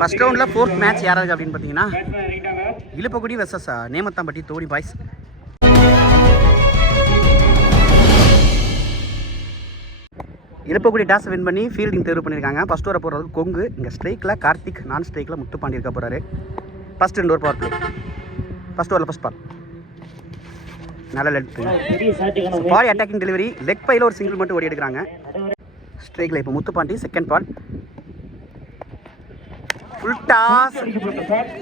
First ரவுண்டில் 4th match யாராவது அப்படின்னு பார்த்தீங்கன்னா இழுப்பக்குடி வெர்சஸ் நேமத்தாம்பட்டி தோடி பாய்ஸ். இழுப்பக்குடி டாஸ் வின் பண்ணி ஃபீல்டிங் தேர்வு பண்ணியிருக்காங்க. ஃபர்ஸ்ட் ஓவரை போடுறது கொங்கு. இங்கே ஸ்ட்ரைக்கில் கார்த்திக், நான் ஸ்ட்ரைக்கில் முத்துப்பாண்டி இருக்க போகிறாரு. First 2 over power play. First ஓவரில் ஃபர்ஸ்ட் பால் நல்ல லெட் பால் அட்டாக்கிங் டெலிவரி. லெக் பையில் ஒரு சிங்கிள் மட்டும் ஓடி எடுக்கிறாங்க. ஸ்ட்ரைக்கில் இப்போ Muthupandi second ball full toss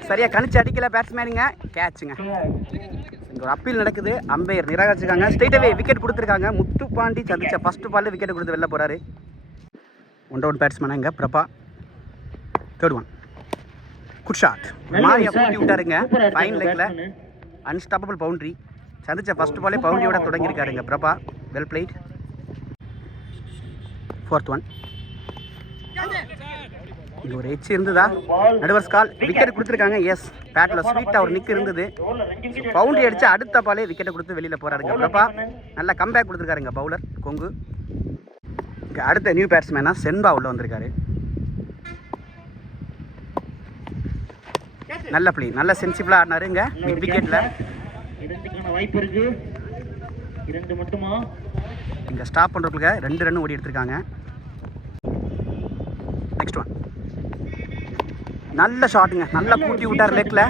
சரியாக கணிச்சு அடிக்கல பேட்ஸ்மேனுங்க. கேட்சுங்க. இங்கே ஒரு அப்பீல் நடக்குது. அம்பையர் நிராகரிச்சிருக்காங்க. ஸ்ட்ரைட்டாகவே விக்கெட் கொடுத்துருக்காங்க. முத்துப்பாண்டி சந்திச்ச ஃபர்ஸ்ட் பாலில் விக்கெட் கொடுத்து வெளில போகிறாரு. 1 டவுன் பேட்ஸ்மேனாக இங்கே Prabha. Third one good shot. மாரியா கூட்டி விட்டாருங்க. ஃபைன் லெக்கில் அன்ஸ்டாப்பபிள் பவுண்ட்ரி. சந்திச்ச ஃபர்ஸ்ட் பாலே பவுண்டரியோட தொடங்கியிருக்காருங்க Prabha. Well played. 4th one. இங்கே ஒரு எச் இருந்ததா நடுவர் கால். விக்கெட் கொடுத்துருக்காங்க. எஸ் பேட்டில் ஸ்வீட்டாக ஒரு நிக் இருந்தது. பவுண்டரி அடித்து அடுத்த பாலே விக்கெட்டை கொடுத்து வெளியில் போகிறாருங்க பிரபா. நல்ல கம்பேக் கொடுத்துருக்காருங்க பவுலர் கொங்கு. இங்கே அடுத்த நியூ பேட்ஸ்மேனாக சென்பா உள்ள வந்திருக்காரு. நல்ல பிளே, நல்ல சென்சிபிளாக ஆடினாரு. இங்கே மிட் விக்கெட்டில் வாய்ப்பு இருக்கு. 2 மட்டுமா இங்கே ஸ்டாப் பண்ணுறதுக்கு 2 ரன் ஓடி எடுத்திருக்காங்க. நெக்ஸ்ட் ஒன் நல்ல ஷாட்டுங்க. நல்லா கூட்டி விட்டார் லெக்கில்.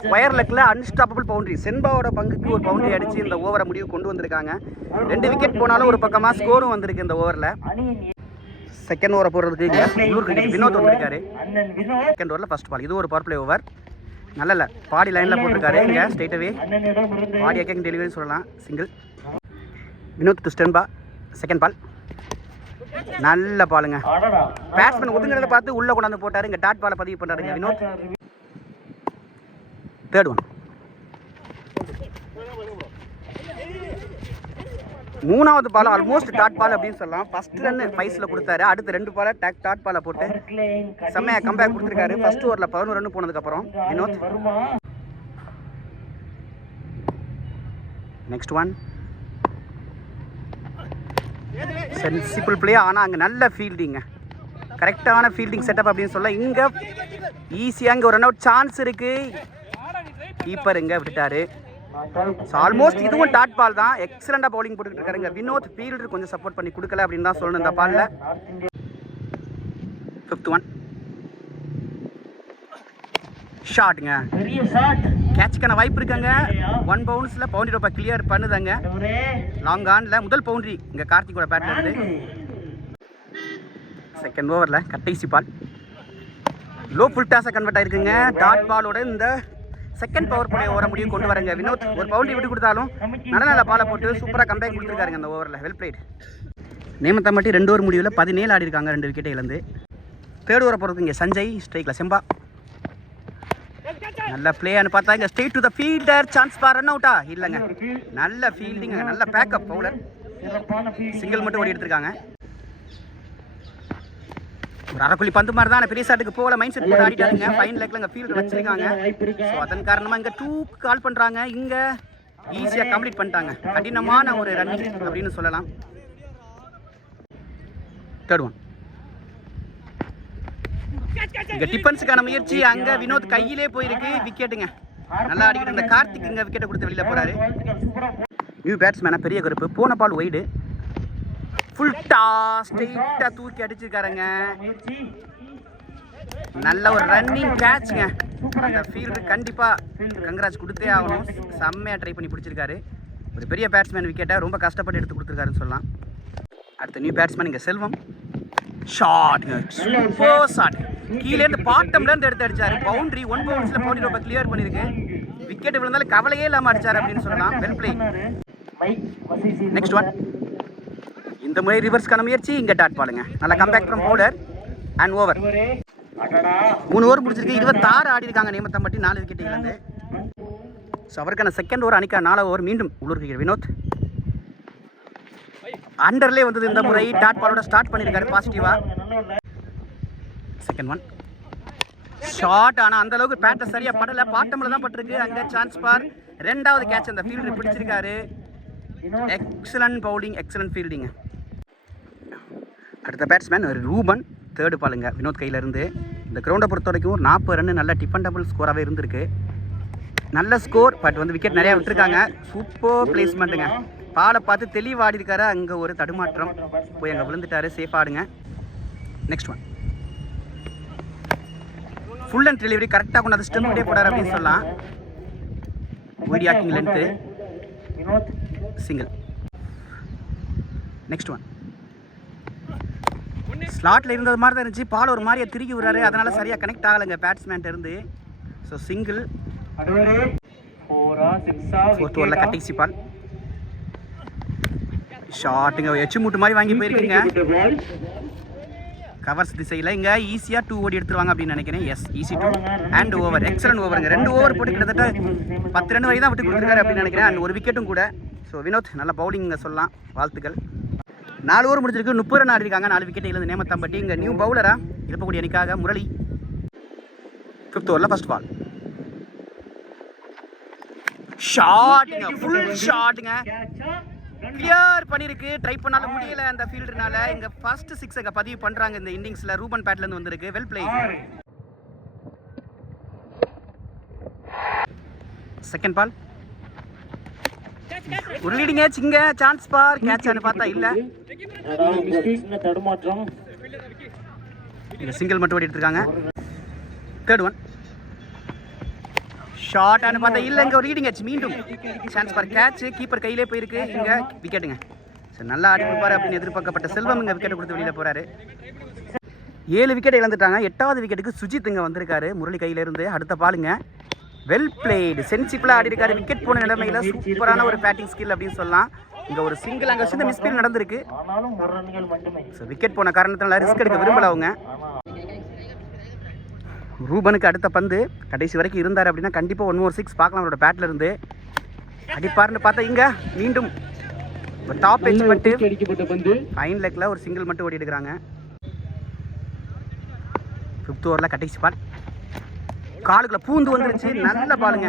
ஸ்கொயர் லெக்கில் அன்ஸ்டாப்பபிள் பவுண்டரி. சென்பாவோட பங்குக்கு ஒரு பவுண்டரி அடித்து இந்த ஓவரை முடிவு கொண்டு வந்திருக்காங்க. 2 விக்கெட் போனாலும் ஒரு பக்கமாக ஸ்கோரும் வந்திருக்கு இந்த ஓவரில். செகண்ட் ஓவரை போடுறதுக்கு இங்கே வினோத் வந்திருக்காரு. செகண்ட் ஓவரில் ஃபர்ஸ்ட் பால். இது ஒரு பவர் பிளே ஓவர். நல்ல பாடி லைனில் போட்டிருக்காரு. இங்கே ஸ்ட்ரைட்டாகவே பாடி அக்கேங் டெலிவரி சொல்லலாம். சிங்கிள். வினோத் டு ஸ்டென்பா. செகண்ட் பால் நல்ல பாலுங்க. பேட்ஸ்மேன் ஒதுங்கிறத பார்த்து உள்ளே கொண்டாந்து போட்டார். இங்கே டாட் பாலை பதிவு பண்ணுறாருங்க வினோத். Third one. 3வது பால் ஆல்மோஸ்ட் டாட் பால் அப்படின்னு சொல்லலாம். ஃபர்ஸ்ட் ரன் பைஸில் கொடுத்தாரு. அடுத்து 2 பாலை டாட் பாலை போட்டு செம்மையாக கம்பேக் கொடுத்துருக்காரு. ஃபர்ஸ்ட் ஓவரில் 11 ரன் போனதுக்கப்புறம் Vinoth. Next one sensible play. ஆனால் அங்கே நல்ல ஃபீல்டிங்க. கரெக்டான ஃபீல்டிங் செட்டப் அப்படின்னு சொல்ல. இங்கே ஈஸியாக இங்கே ஒரு ரன் அவுட் சான்ஸ் இருக்குது. கீப்பர் இங்கே விட்டுட்டாரு. ஆல்மோஸ்ட் இதுவும் டாட் பால் தான். எக்ஸலண்டாக பவுலிங் போட்டுக்கிட்டு இருக்காருங்க வினோத். ஃபீல்டர் கொஞ்சம் சப்போர்ட் பண்ணி கொடுக்கல அப்படின்னு தான் சொல்லணும் இந்த பாலில். 5th ஒன் ஷாட்டுங்க. கேட்சுக்கான வாய்ப்பு இருக்காங்க. 1 பவுன்ஸில் பவுண்டரி ரோப்பை கிளியர் பண்ணுதாங்க. லாங் ஆனில் முதல் பவுண்டரி இங்கே கார்த்திகோட பேட்டில் இருந்து. செகண்ட் ஓவரில் கடைசி பால் லோ ஃபுல் டாஸாக கன்வெர்ட் ஆகிருக்குங்க. டாட் பாலோட இந்த செகண்ட் பவர் பிளே ஓவரை முடிவு கொண்டு வரங்க வினோத். ஒரு பவுண்டரி விட்டு கொடுத்தாலும் நல்ல பாலை போட்டு சூப்பராக கம்பேக் கொடுத்துருக்காருங்க அந்த ஓவரில். Well plate. நேமத்தாம்பட்டி 2 ஓவர் முடிவில் 17 ஆடி இருக்காங்க. 2 விக்கெட்டை இழந்து. தேர்ட் ஓவரை போகிறதுக்கு இங்கே சஞ்சய். ஸ்ட்ரைக்கில் செம்பா. நல்ல பிளேன்னு பார்த்தா இங்கே ஸ்ட்ரெயிட் டு த ஃபீல்டர். சான்ஸ் பார். ரன் அவுட்டா இல்லைங்க. நல்ல ஃபீல்டிங், நல்ல பேக்கப் பவுலர். சிங்கிள் மட்டும் ஓடி எடுத்திருக்காங்க. ஒரு அரைக்குள்ளி பந்து மாதிரி தான். பெரிய ஷாட்டுக்கு போகல. மைண்ட் செட் போட்டு ஆடிட்டாருங்க. ஃபைன் லெக்கில் இங்கே ஃபீல்டு வச்சிருக்காங்க. ஸோ அதன் காரணமாக இங்கே 2 கால் பண்ணுறாங்க. இங்கே ஈஸியாக கம்ப்ளீட் பண்ணிட்டாங்க. கடினமான ஒரு ரன்னிங் அப்படின்னு சொல்லலாம். தேர்ட் ஒன் இங்கே டிஃபன்ஸுக்கான முயற்சி. அங்கே வினோத் கையிலே போயிருக்கு. விக்கெட்டுங்க. நல்லா அடிக்கிட்டு இந்த கார்த்திக் இங்கே விக்கெட்டை கொடுத்து வெளியில் போகிறாரு. நியூ பேட்ஸ்மேனாக பெரிய கருப்பு. போன பால் ஒய்டு. ஃபுல் டாஸ் ஸ்ட்ரெயிட்டாக தூக்கி அடிச்சிருக்காருங்க. நல்ல ஒரு ரன்னிங் கேட்சுங்க. அந்த ஃபீல்டு கண்டிப்பாக கங்கராஜ் கொடுத்தே ஆகணும். செம்மையாக ட்ரை பண்ணி பிடிச்சிருக்காரு. ஒரு பெரிய பேட்ஸ்மேன் விக்கெட்டை ரொம்ப கஷ்டப்பட்டு எடுத்து கொடுத்துருக்காருன்னு சொல்லலாம். அடுத்த நியூ பேட்ஸ்மேன் இங்கே செல்வம். ஷாட்டுங்க. Super shot. கீழேருந்து பாட்டம்லேருந்து எடுத்து அடிச்சாரு. பவுண்டரி 1 பவுன்ஸில் பவுண்டரி ரொம்ப கிளியர் பண்ணியிருக்கு. விக்கெட் விழுந்தாலும் கவலையே இல்லாமல் அடிச்சார் அப்படின்னு சொல்லலாம். Well play. Next one. இந்த முறை ரிவர்ஸ்க்கான முயற்சி. இங்கே டாட் பாலுங்க. நல்ல comeback from bowler and over. 3 over பிடிச்சிருக்கு. 26 ஆடி இருக்காங்க நேமத்தாம்பட்டி. 4 விக்கெட் இழந்து. ஸோ அவருக்கான செகண்ட் ஓவர் அணிக்கா 4 ஓவர் மீண்டும் உள்ளூர் கிரிக்கெட் வினோத். அண்டர்லேயே வந்தது இந்த முறை. டாட் பாலோட ஸ்டார்ட் பண்ணியிருக்காரு பாசிட்டிவாக. Second one shot. ஆனால் அந்த அளவுக்கு பேட்டை சரியாக படலை. பாட்டமில் தான் பட்டிருக்கு. அங்கே சான்ஸ் பார். 2வது கேட்ச் அந்த ஃபீல்டர் பிடிச்சிருக்காரு. Excellent bowling, excellent fielding. அடுத்த பேட்ஸ்மேன் ரூபன். தேர்டு பாலுங்க வினோத் கையிலேருந்து. இந்த கிரவுண்டை பொறுத்த வரைக்கும் 40 ரன் நல்ல டிஃபெண்டபிள் ஸ்கோராகவே இருந்திருக்கு. நல்ல ஸ்கோர், பட் வந்து விக்கெட் நிறையா விட்டுருக்காங்க. சூப்பர் பிளேஸ்மெண்ட்டுங்க. பாலை பார்த்து தெளிவாடி இருக்காரு. அங்கே ஒரு தடுமாற்றம், போய் அங்கே விழுந்துட்டாரு. சேஃப் ஆடுங்க. Next one full and delivery கரெக்டாக கொண்டாந்து ஸ்டெம்ப்டே போடாரு அப்படின்னு சொல்லலாம். வீடியோ ஆக்கிங் லென்த்து சிங்கிள். நெக்ஸ்ட் ஒன் ஸ்லாட்டில் இருந்தது மாதிரி தான் இருந்துச்சு. பால் ஒரு மாதிரியை திருக்கி விடுறாரு, அதனால் சரியாக கனெக்ட் ஆகலைங்க பேட்ஸ்மேன் இருந்து. So single. ஃபோர்த் ஓவரில் கட்டிங்சி பால் ஷாட்டுங்க. எச்சு மூட்டு மாதிரி வாங்கி போயிருக்குங்க. கவர்ஸ் திசையில் இங்கே ஈஸியாக 2 ஓடி எடுத்துருவாங்க அப்படின்னு நினைக்கிறேன். Yes, easy 2 and over. Excellent ஓவருங்க. 2 ஓவர் போட்டு கிட்டத்தட்ட 10 ரன் வரை தான் விட்டு கொடுத்துருக்காரு அப்படின்னு நினைக்கிறேன். அண்ட் ஒரு விக்கெட்டும் கூட. ஸோ வினோத் நல்ல பவுலிங் சொல்லலாம், வாழ்த்துக்கள். 4 ஓவர் முடிச்சிருக்கு, 30 ரன் ஆடிருக்காங்க. 4 விக்கெட் இருந்து நேமத்தாம்பட்டி. இங்கே நியூ பவுலராக இருக்கக்கூடிய அணிக்காக முரளி. 5th ஓவரில் ஃபர்ஸ்ட் பால் ஷாட்டுங்க, ஃபுல் ஷாட்டுங்க. கிளியர் பண்ணிருக்கு, ட்ரை பண்ணாலும் முடியல அந்த ஃபீல்டர்னால. இங்க ஃபர்ஸ்ட் 6 பதிவு பண்றாங்க இந்த இன்னிங்ஸ்ல. ரூபன் பேட்ல இருந்து வந்திருக்கு. Well play. செகண்ட் பால் ஒரு லீடிங் ஏஜ். இங்க சான்ஸ் பார், கேட்ச் ஆனு பார்த்தா இல்ல. இங்க சிங்கிள் மட்டும் ஓடி எடுத்துருக்காங்க. தேர்ட் ஒன் ஷார்ட் ஆனு பார்த்தா இல்லை. இங்கே ஒரு ரீடிங் ஆச்சு. மீண்டும் சான்ஸ் ஃபார் கேட்ச். கீப்பர் கையிலே போயிருக்கு. இங்கே விக்கெட்டுங்க. சரி, நல்லா ஆடி கொடுப்பாரு அப்படின்னு எதிர்பார்க்கப்பட்ட செல்வம் இங்கே விக்கெட் கொடுத்து வெளியில் போகிறாரு. 7 விக்கெட் இழந்துட்டாங்க. 8வது விக்கெட்டுக்கு சுஜித் இங்கே வந்திருக்காரு முரளி கையிலேருந்து. அடுத்த பாலுங்க. Well blade. சென்சிபிளாக ஆடி இருக்காரு. விக்கெட் போன நிலைமையில் சூப்பரான ஒரு பேட்டிங் ஸ்கில் அப்படின்னு சொல்லலாம். இங்கே ஒரு சிங்கிள் அங்கே சின்ன மிஸ்பீல் நடந்திருக்கு. ஸோ விக்கெட் போன காரணத்தினால ரிஸ்க் எடுக்க விரும்பல அவங்க. ரூபனுக்கு அடுத்த பந்து கடைசி வரைக்கும் இருந்தார் அப்படின்னா கண்டிப்பாக 1 ஓவர் 6 பார்க்கலாம் அவரோட பேட்டில் இருந்து. அடிப்பாருன்னு பார்த்தா இங்கே மீண்டும் டாப் எட்ஜ் பட்டு ஃபைன் லெக்கில் ஒரு சிங்கிள் மட்டும் ஓடி எடுக்கிறாங்க. 5th ஓவரில் கடைசி பால் காலுக்குள்ள பூந்து வந்துருச்சு. நல்ல பாலுங்க.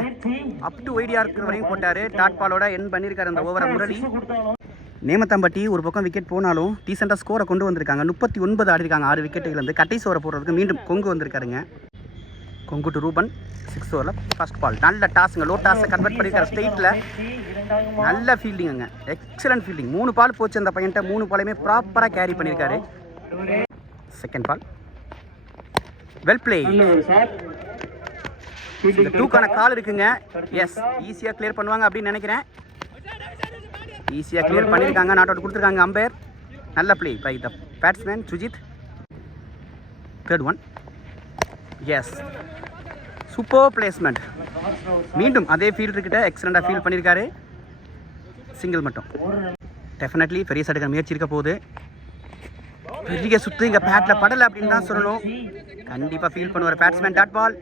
அப் டு ஒய்டியா இருக்கிற வரையும் போட்டார். டாட் பாலோட என் பண்ணியிருக்காரு அந்த ஓவரை முரளி. நேமத்தாம்பட்டி ஒரு பக்கம் விக்கெட் போனாலும் டீசெண்டாக ஸ்கோரை கொண்டு வந்திருக்காங்க. 39 ஆடிருக்காங்க 6 விக்கெட்டுலேருந்து. கடைசி ஓவரை போடுறதுக்கு மீண்டும் கொங்கு வந்திருக்காருங்க. கொங்கு டு ரூபன். 6th ஓவரில் ஃபர்ஸ்ட் பால் நல்ல டாஸுங்க. லோ டாஸை கன்வெர்ட் பண்ணியிருக்காரு ஸ்ட்ரெயிட்டில். நல்ல ஃபீல்டிங்குங்க. Excellent fielding. 3 பால் போச்சு அந்த பையன்ட்ட. 3 பாலையுமே ப்ராப்பராக கேரி பண்ணியிருக்காரு. Second ball well play. இந்த 2க்கான கால் இருக்குங்க. எஸ், ஈஸியாக கிளியர் பண்ணுவாங்க அப்படின்னு நினைக்கிறேன். ஈஸியாக கிளியர் பண்ணியிருக்காங்க. நாட் அவுட் கொடுத்துருக்காங்க அம்பையர். நல்ல play by the batsman Sujith. Third one yes, super placement. மீண்டும் அதே ஃபீல்டர்கிட்ட எக்ஸலண்டாக ஃபீல் பண்ணியிருக்காரு. சிங்கிள் மட்டும். டெஃபினெட்லி பெரிய சடுக்க முயற்சி இருக்க போகுது. பெரிய சுற்று இங்கே பேட்டில் படலை அப்படின்னு தான் சொல்லணும். கண்டிப்பாக ஃபீல் பண்ணுவார் batsman. Dot ball.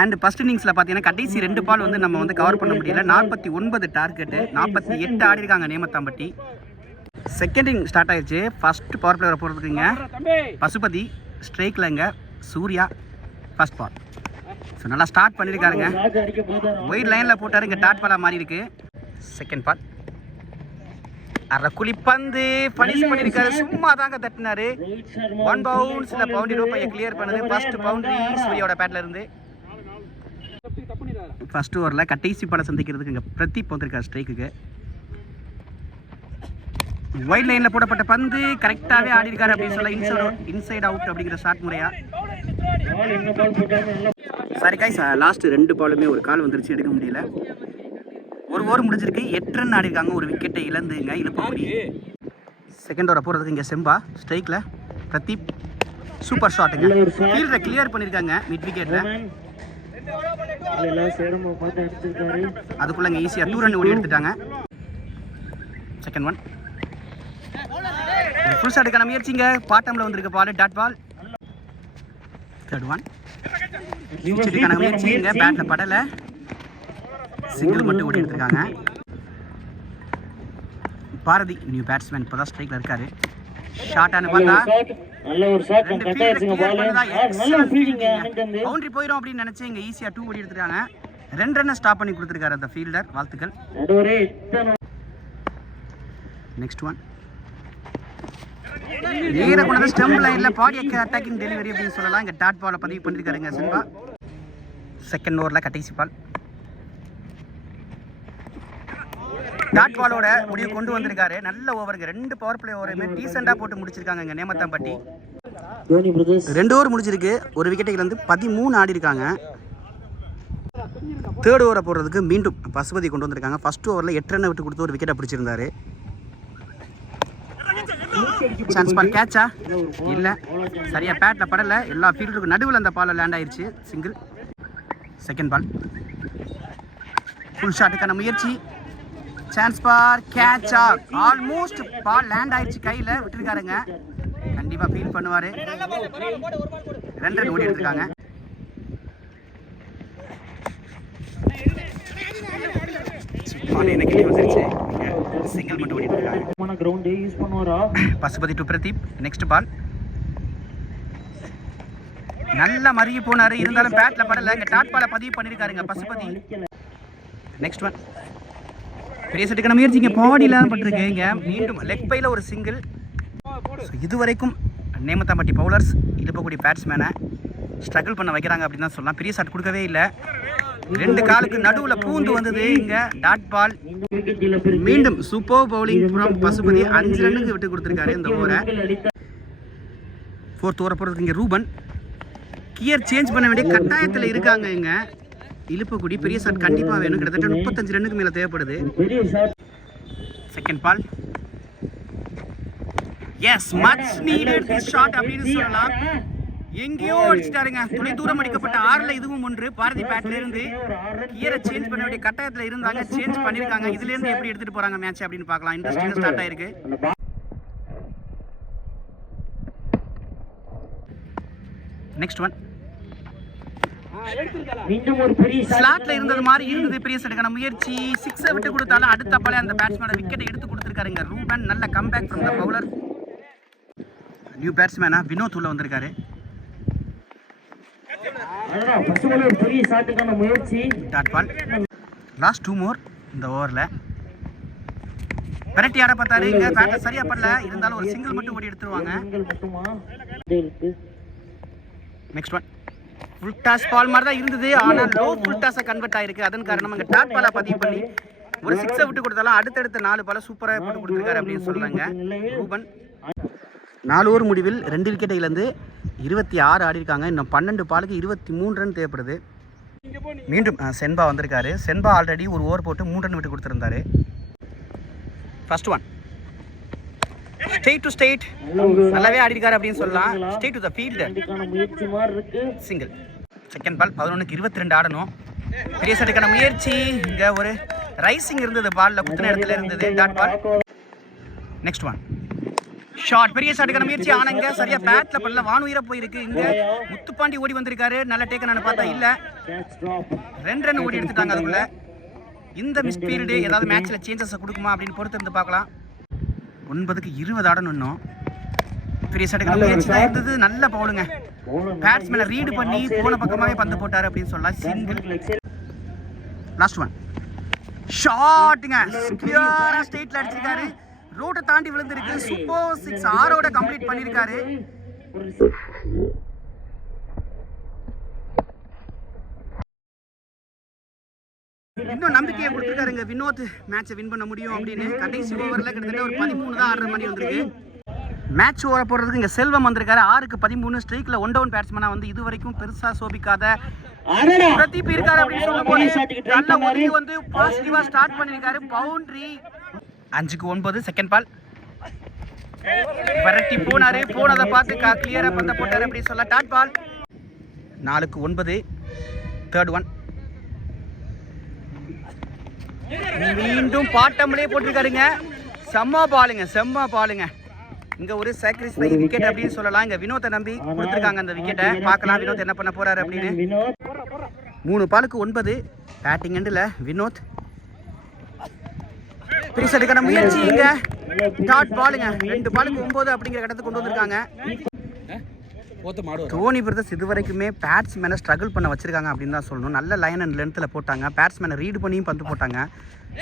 And first இன்னிங்ஸில் பார்த்தீங்கன்னா கடைசி 2 பால் வந்து நம்ம வந்து கவர் பண்ண முடியல. 49 target, 48 ஆடிருக்காங்க Nemathampatti. Second inning start ஆயிடுச்சு. ஃபர்ஸ்ட் பவர் பிளேயரை போகிறதுக்குங்க பசுபதி ஸ்ட்ரைக்கில். இங்கே சூர்யா ஃபர்ஸ்ட் பால். ஸோ நல்லா ஸ்டார்ட் பண்ணியிருக்காருங்க. ஒயிட் லைனில் போட்டார். இங்கே டாட் பாலாக மாறி இருக்கு. செகண்ட் பால் அரக்குழி பந்து பனிஷ் பண்ணியிருக்காரு. சும்மா தாங்க தட்டினாரு. 1 பவுன்ஸில் பவுண்டரி ரோப்பை கிளியர் பண்ணுது. ஃபர்ஸ்ட் பவுண்டரி சூர்யாவோட பேட்டில் இருந்து. ஃபர்ஸ்ட் ஓவரில் கடைசி படம் சந்திக்கிறதுக்கு இங்கே பிரதீப் வந்திருக்காரு ஸ்ட்ரைக்குக்கு. ஒயிட் லைனில் போடப்பட்ட பந்து கரெக்டாகவே ஆடி இருக்காரு அப்படின்னு சொல்ல. இன்சைட் அவுட் அப்படிங்கிற ஷார்ட் முறையா. சாரி காய்ஸ், லாஸ்ட் 2 பாலுமே ஒரு கால் வந்துருச்சு, எடுக்க முடியல. 1 ஓவர் முடிஞ்சிருக்கு. 8 ரன் ஆடிருக்காங்க. ஒரு விக்கெட்டை இழந்துங்க இழுப்பபடி. செகண்ட் ஓவரை போகிறதுக்கு இங்கே செம்பா ஸ்ட்ரைக்கில். பிரதீப் சூப்பர் ஷாட்டுங்க. ஃபீல்டரை கிளியர் பண்ணியிருக்காங்க மிட் விக்கெட்டில். அதுக்குள்ள இங்கே ஈஸியாக 2 ரன் ஓடி எடுத்துட்டாங்க. செகண்ட் ஒன் ஃபுல் ஷாட்டுக்கான முயற்சிங்க. பாட்டமில் வந்திருக்க பால். Dot ball. தேர்ட் ஒன் ஷாட்டுக்கான முயற்சி. இங்கே பேட்டில் படலை. சிங்கிள் மட்டும் ஓடி எடுத்துருக்காங்க. பாரதி நியூ பேட்ஸ்மேன் இப்போதான் ஸ்ட்ரைக்கில் இருக்காரு. ஷாட்டானு பார்த்தா பவுண்டரி போயிடும் அப்படின்னு நினைச்சு இங்க ஈஸியா 2 ஓடி எடுத்துட்டாங்க. 2 ரன்னை ஸ்டாப் பண்ணி கொடுத்துருக்காரு அந்த ஃபீல்டர். வாழ்த்துக்கள். நெக்ஸ்ட் ஒன் நேராக கொண்டு வந்து ஸ்டம்ப் லைனில் பாடி அட்டாக்கிங் டெலிவரி அப்படின்னு சொல்லலாம். இங்கே டாட் பாலை பதிவு பண்ணியிருக்காருங்க சென்பா. செகண்ட் ஓவரில் கடைசி பால். டாட் பாலோட முடிவு கொண்டு வந்திருக்காரு. நல்ல ஓவருங்க. 2 பவர் பிளே ஓவருமே டீசெண்டாக போட்டு முடிச்சிருக்காங்க இங்கே நேமத்தாம்பட்டி. 2 ஓவர் முடிச்சிருக்கு. ஒரு விக்கெட்டுக்கு வந்து 13 ஆடி இருக்காங்க. தேர்ட் ஓவரை போடுறதுக்கு மீண்டும் பசுபதி கொண்டு வந்திருக்காங்க. ஃபர்ஸ்ட் ஓவரில் 8 ரன் விட்டு கொடுத்து ஒரு விக்கெட்டை பிடிச்சிருந்தாரு. சான்ஸ் பால் கேட்சா இல்லை, சரியா பேட்டில் படலை. எல்லா ஃபீல்டுக்கும் நடுவில் அந்த பால் லேண்ட் ஆயிடுச்சு. சிங்கிள். செகண்ட் பால் ஃபுல் ஷாட்டுக்கான முயற்சி. சான்ஸ் பார் கேட்சா. ஆல்மோஸ்ட் பால் லேண்ட் ஆயிடுச்சு, கையில் விட்டுருக்காருங்க. கண்டிப்பாக ஃபீல் பண்ணுவார். 2 ரன் ஓடி எடுத்துருக்காங்க. சிங்கிள் மட்டும் ஓடி இருக்காங்க. Pasupathi to Pradeep. Next ball நல்ல மறிய போனாரு, இருந்தாலும் பேட்ல படல. இங்க டாட் பாலை பதிவு பண்ணிருக்காருங்க பசுபதி. நெக்ஸ்ட் ஒன் பெரிய செட்டுக்கான முயற்சி இங்கே பாடியில் தான் பட்டிருக்கு. இங்கே மீண்டும் லெக் பையில் ஒரு சிங்கிள். இதுவரைக்கும் நேமத்தாம்பட்டி பவுலர்ஸ் இழுப்பக்கூடிய பேட்ஸ்மேனை ஸ்ட்ரகிள் பண்ண வைக்கிறாங்க அப்படின்னு தான் சொல்லலாம். பெரிய ஷாட் கொடுக்கவே இல்லை. 2 காலுக்கு நடுவில் பூந்து வந்தது இங்கே டாட் பால். மீண்டும் சூப்பர் பவுலிங் ஃப்ரம் பசுபதி. 5 ரன்னுக்கு விட்டு கொடுத்துருக்காரு இந்த ஓவரை. 4th ஓவரை போகிறதுக்கு இங்கே ரூபன் கியர் சேஞ்ச் பண்ண வேண்டிய கட்டாயத்தில் இருக்காங்க. இங்கே இழுப்பக்கூடிய பெரிய ஷாட் கண்டிப்பாக வேணும். கிட்டத்தட்ட 35 ரன்னுக்கு மேலே தேவைப்படுது. Second ball. Yes, much needed this shot அப்படின்னு சொல்லலாம். எங்கேயோ அடிச்சிட்டாருங்க. துணை தூரம் அடிக்கப்பட்ட 6ல் இதுவும் ஒன்று. பாரதி பேட்ல இருந்து கியரை சேஞ்ச் பண்ண வேண்டிய கட்டாயத்தில் இருந்தாங்க. சேஞ்ச் பண்ணியிருக்காங்க. இதுல இருந்து எப்படி எடுத்துட்டு போறாங்க மேட்ச் அப்படின்னு பார்க்கலாம். இன்ட்ரெஸ்டிங் ஸ்டார்ட் ஆயிருக்கு. நெக்ஸ்ட் ஒன் ஸ்லாட்ல இருந்தது மாதிரி இருந்தது. பெரிய செட்டுக்கான முயற்சி. 6 விட்டு கொடுத்தாலும் அடுத்த பாலே அந்த பேட்ஸ்மேனோட விக்கெட்டை எடுத்து கொடுத்துருக்காருங்க ரூபன். நல்ல comeback from the bowler. New பேட்ஸ்மேனா வினோத் உள்ள வந்திருக்காரு. லாஸ்ட் 2 more இந்த ஓவரில். பெனல்டி ஆட பார்த்தாரு. இங்கே பேட்டை சரியா படல, இருந்தாலும் ஒரு சிங்கிள் மட்டும் ஓடி எடுத்துருவாங்க. Next one full toss ball மாதிரி தான் இருந்தது, ஆனால் லோ ஃபுல் டாஸை கன்வெர்ட் ஆயிருக்கு. அதன் காரணம் அங்கே டாட் பாலை பதிவு பண்ணி ஒரு 6 விட்டு கொடுத்தாலும் அடுத்தடுத்த 4 பாலை சூப்பராக போட்டு கொடுத்துருக்காரு அப்படின்னு சொல்றாங்க ரூபன். 4 ஓவர் முடிவில் 2 விக்கெட்டை இழந்து 26 ஆடி இருக்காங்க. இன்னும் 12 பாலுக்கு 23 ரன் தேவைப்படுது. மீண்டும் சென்பா வந்திருக்காரு. சென்பா ஆல்ரெடி ஒரு ஓவர் போட்டு 3 ரன் விட்டு கொடுத்துருந்தாரு. First one straight to straight நல்லாவே ஆடி இருக்காரு அப்படின்னு சொல்லலாம். Straight to the field single. Second ball 11க்கு 22 ஆடணும். பெரிய செட்டுக்கான முயற்சி. இங்கே ஒரு ரைசிங் இருந்தது, பாலில் குத்தின இடத்துல இருந்தது dot ball. Next one shot. பெரிய ஷாட்டுக்கான முயற்சி. ஆனங்க சரியா பேட்ல பல்ல வானுயிர போயிருக்கு. இங்க முத்துப்பாண்டி ஓடி வந்திருக்காரு. நல்ல டேக்கன் பார்த்தா இல்ல. 2 ரன் ஓடி எடுத்துட்டாங்க. அதுக்குள்ள இந்த மிஸ் பீரியடு ஏதாவது மேட்ச்ல சேஞ்சஸ் கொடுக்குமா அப்படின்னு பொறுத்து இருந்து பார்க்கலாம். 9க்கு 20 ஆடணும் இன்னும். பெரிய ஷாட்டுக்கான முயற்சி தான் இருந்தது. நல்ல பவுலுங்க. பேட்ஸ்மேனை ரீடு பண்ணி போன பக்கமாவே பந்து போட்டாரு அப்படின்னு சொல்லலாம். சிங்கிள். லாஸ்ட் ஒன் ஷாட்டுங்க. கிளியரா ஸ்ட்ரெயிட்ல அடிச்சிருக்காரு. ரோட்டை தாண்டி விழுந்திருக்கு. சூப்பர் 6 ஆரோட கம்ப்ளீட் பண்ணிருக்காரு. இன்னும் நம்பிக்கையை கொடுத்துருக்காருங்க வினோத் மேட்சை வின் பண்ண முடியும் அப்படின்னு. கடைசி ஓவரில் கிட்டத்தட்ட ஒரு 13 தான் ஆடுற மாதிரி வந்திருக்கு. மேட்ச் ஓவர போடுறதுக்கு இங்கே செல்வம் வந்திருக்காரு. 6க்கு 13 ஸ்ட்ரைக்கில் 1 டவுன் பேட்ஸ்மேனாக வந்து இது வரைக்கும் பெருசாக சோபிக்காத பிரதீப் இருக்காரு அப்படின்னு சொல்லும்போது நல்ல ஒதுக்கி வந்து பாசிட்டிவாக ஸ்டார்ட் பண்ணியிருக்காரு. பவுண்டரி. 5க்கு 9 செகண்ட் பால். விரட்டி போனாரு. போனதை பார்த்து கிளியரா பந்த போட்டாரு அப்படின்னு சொல்ல டாட் பால். 4க்கு 9 தேர்ட் ஒன். மீண்டும் பாட்டம்லேயே போட்டிருக்காருங்க. செம்ம பாலுங்க. இங்க ஒரு சாக்ரிஃபை விக்கெட் அப்படின்னு சொல்லலாம். இங்க வினோத்தை நம்பி கொடுத்துருக்காங்க அந்த விக்கெட்டை. பார்க்கலாம் வினோத் என்ன பண்ண போறாரு அப்படின்னு. 3 பாலுக்கு 9 பேட்டிங் எண்டில் வினோத். பெருசடுக்கான முயற்சி. இங்க டாட் பாலுங்க. 2 பாலுக்கு 9 அப்படிங்கிற கட்டத்தை கொண்டு வந்திருக்காங்க. தோனி பிரதர்ஸ் இது வரைக்குமே பேட்ஸ்மேனை ஸ்ட்ரகிள் பண்ண வச்சிருக்காங்க அப்படின்னு தான் சொல்லணும். நல்ல லைன் அண்ட் லென்த்தில் போட்டாங்க, பேட்ஸ்மேனை ரீடு பண்ணியும் பந்து போட்டாங்க.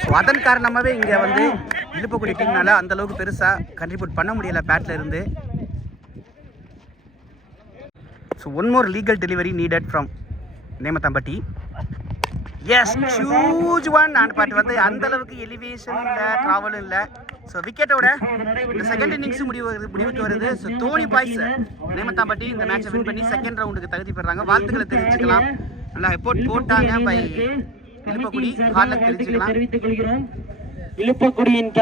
ஸோ அதன் காரணமாகவே இங்கே வந்து இழுப்பக்கூடிய டீம்னால அந்தளவுக்கு பெருசாக கண்ட்ரிபியூட் பண்ண முடியலை பேட்டில் இருந்து. So one more legal delivery needed from Nemathampatti. Yes, huge one. And but வந்து அந்தளவுக்கு எலிவேஷனும் இல்லை, ட்ராவலும் இல்லை. ஸோ விக்கெட்டோட இந்த செகண்ட் இன்னிங்ஸும் முடிவுக்கு வருது. ஸோ தோனி பாய்ஸ் நேமத்தாம்பட்டி இந்த மேட்சை வின் பண்ணி செகண்ட் ரவுண்டுக்கு தகுதி பெறாங்க. வாழ்த்துக்களை தெரிவிச்சுக்கலாம். நல்லா எஃபோர்ட் போட்டாங்க பை இழுப்பக்குடி. ஹார்ட்லக் தெரிவிச்சுக்கலாம். இழுப்பக்குடியின்